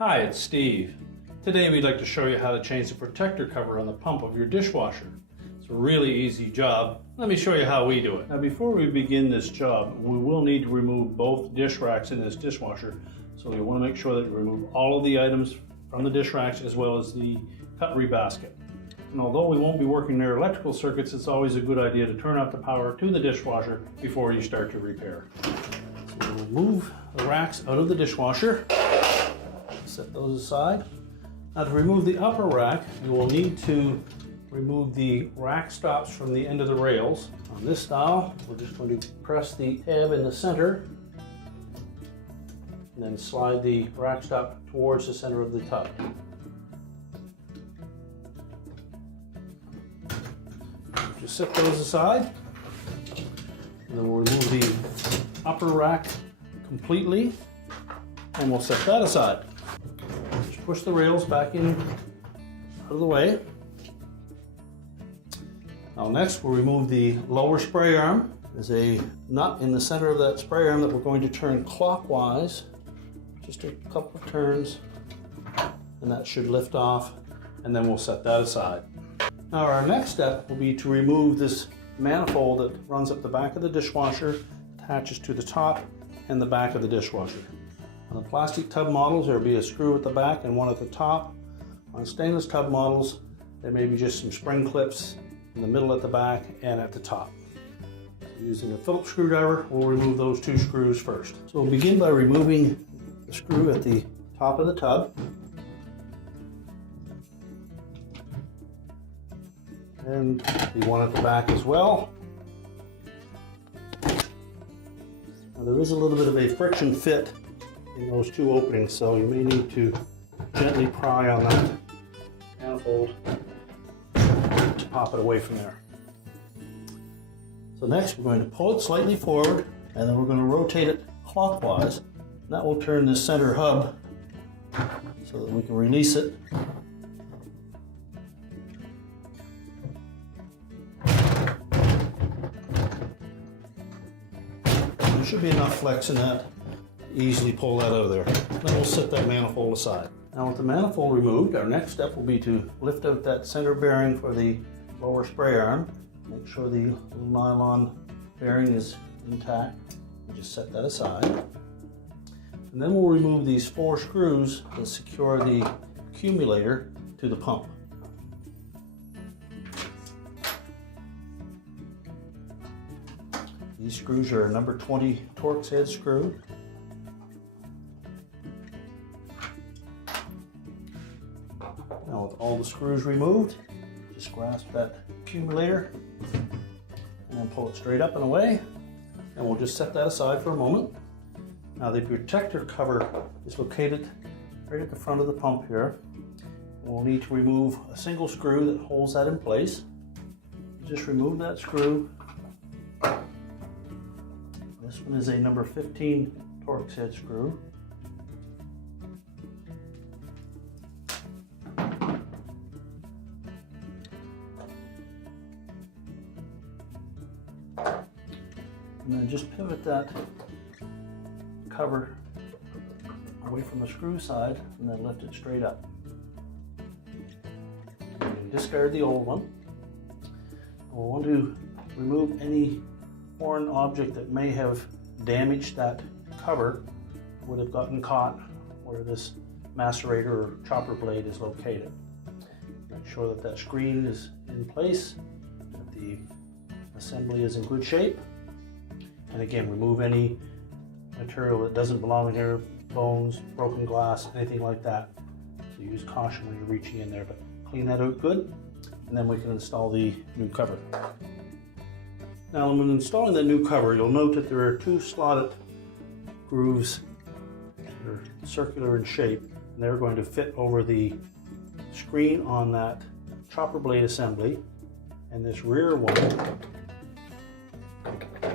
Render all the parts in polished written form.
Hi, it's Steve. Today we'd like to show you how to change the protector cover on the pump of your dishwasher. It's a really easy job. Let me show you how we do it. Now before we begin this job, we will need to remove both dish racks in this dishwasher. So you want to make sure that you remove all of the items from the dish racks as well as the cutlery basket. And although we won't be working near electrical circuits, it's always a good idea to turn off the power to the dishwasher before you start your repair. So we'll move the racks out of the dishwasher. Set those aside. Now to remove the upper rack, you will need to remove the rack stops from the end of the rails. On this style, we're just going to press the tab in the center and then slide the rack stop towards the center of the tub. Just set those aside, and then we'll remove the upper rack completely, and we'll set that aside. Just push the rails back in out of the way. Now next we'll remove the lower spray arm. There's a nut in the center of that spray arm that we're going to turn clockwise, just a couple of turns, and that should lift off, and then we'll set that aside. Now our next step will be to remove this manifold that runs up the back of the dishwasher, attaches to the top and the back of the dishwasher. On the plastic tub models, there will be a screw at the back and one at the top. On stainless tub models, there may be just some spring clips in the middle at the back and at the top. Using a Phillips screwdriver, we'll remove those two screws first. So we'll begin by removing the screw at the top of the tub. And the one at the back as well. Now there is a little bit of a friction fit in those two openings, so you may need to gently pry on that manifold to pop it away from there. So next we're going to pull it slightly forward, and then we're going to rotate it clockwise. That will turn this center hub so that we can release it. There should be enough flex in that to easily pull that out of there. Then we'll set that manifold aside. Now with the manifold removed, our next step will be to lift out that center bearing for the lower spray arm. Make sure the little nylon bearing is intact. Just set that aside. And then we'll remove these 4 screws that secure the accumulator to the pump. These screws are a number 20 Torx head screw. Now with all the screws removed, just grasp that accumulator and then pull it straight up and away, and we'll just set that aside for a moment. Now the protector cover is located right at the front of the pump here. We'll need to remove a single screw that holds that in place. Just remove that screw. This one is a number 15 Torx head screw. And then just pivot that cover away from the screw side and then lift it straight up. And discard the old one. We'll want to remove any foreign object that may have damaged that cover, would have gotten caught where this macerator or chopper blade is located. Make sure that that screen is in place, that the assembly is in good shape. And again, remove any material that doesn't belong in here, bones, broken glass, anything like that. So use caution when you're reaching in there, but clean that out good, and then we can install the new cover. Now when installing the new cover, you'll note that there are 2 slotted grooves that are circular in shape, and they're going to fit over the screen on that chopper blade assembly, and this rear one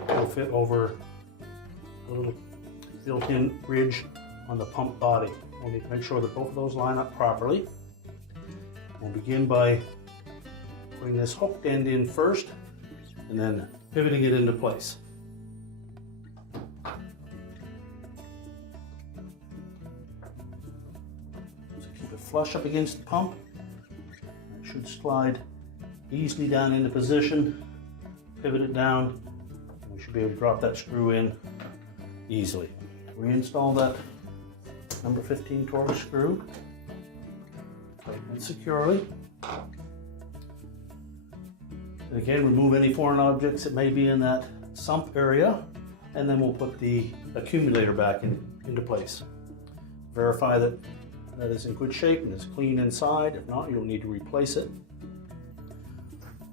will fit over a little built-in ridge on the pump body. We'll need to make sure that both of those line up properly. We'll begin by putting this hooked end in first and then pivoting it into place. flush up against the pump. It should slide easily down into position, pivot it down, and we should be able to drop that screw in easily. Reinstall that number 15 torque screw, tighten it securely. And again, remove any foreign objects that may be in that sump area, and then we'll put the accumulator back into place. Verify that that is in good shape and is clean inside. If not, you'll need to replace it.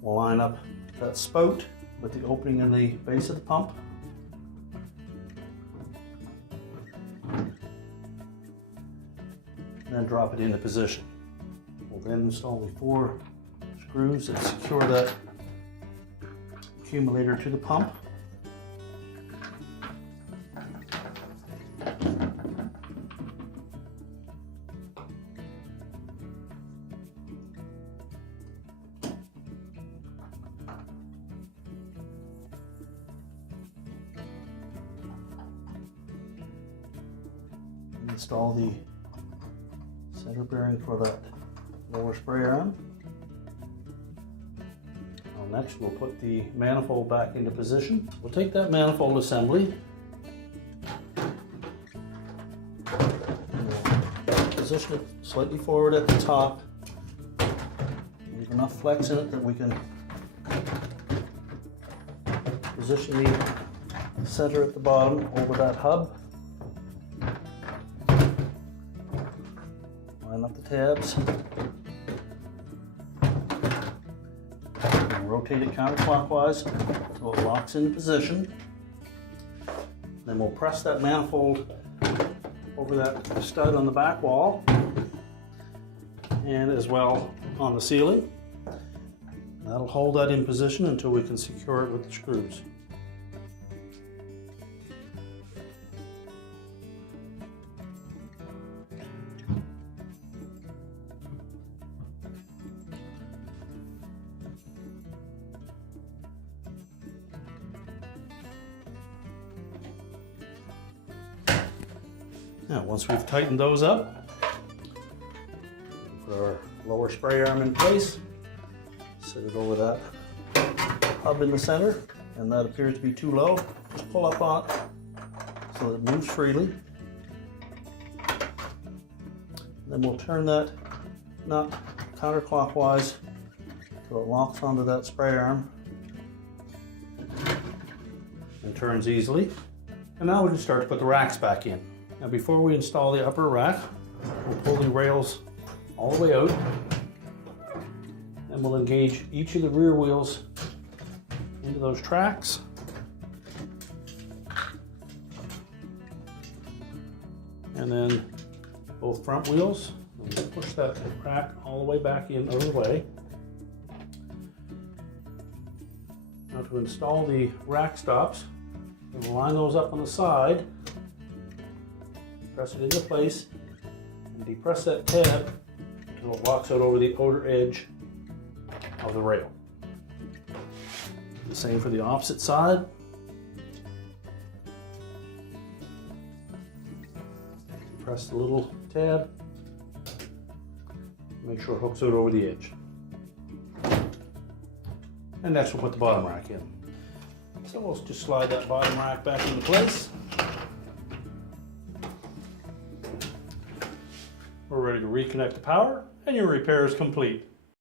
We'll line up that spout with the opening in the base of the pump. And then drop it into position. We'll then install the 4 screws that secure that accumulator to the pump. Install the center bearing for that lower spray arm. Now next we'll put the manifold back into position. We'll take that manifold assembly and we'll position it slightly forward at the top. Leave enough flex in it that we can position the center at the bottom over that hub. Line up the tabs, and rotate it counterclockwise until it locks into position. Then we'll press that manifold over that stud on the back wall and as well on the ceiling. That'll hold that in position until we can secure it with the screws. Now, once we've tightened those up, put our lower spray arm in place, set it over that hub in the center, and that appears to be too low. Just pull up on it so that it moves freely. Then we'll turn that nut counterclockwise so it locks onto that spray arm and turns easily. And now we can start to put the racks back in. Now before we install the upper rack, we'll pull the rails all the way out and we'll engage each of the rear wheels into those tracks. And then both front wheels, and we'll push that rack all the way back in out of the way. Now to install the rack stops, we'll line those up on the side. Press it into place and depress that tab until it locks out over the outer edge of the rail. The same for the opposite side. Press the little tab, make sure it hooks out over the edge. And next we'll put the bottom rack in. So we'll just slide that bottom rack back into place. We're ready to reconnect the power, and your repair is complete.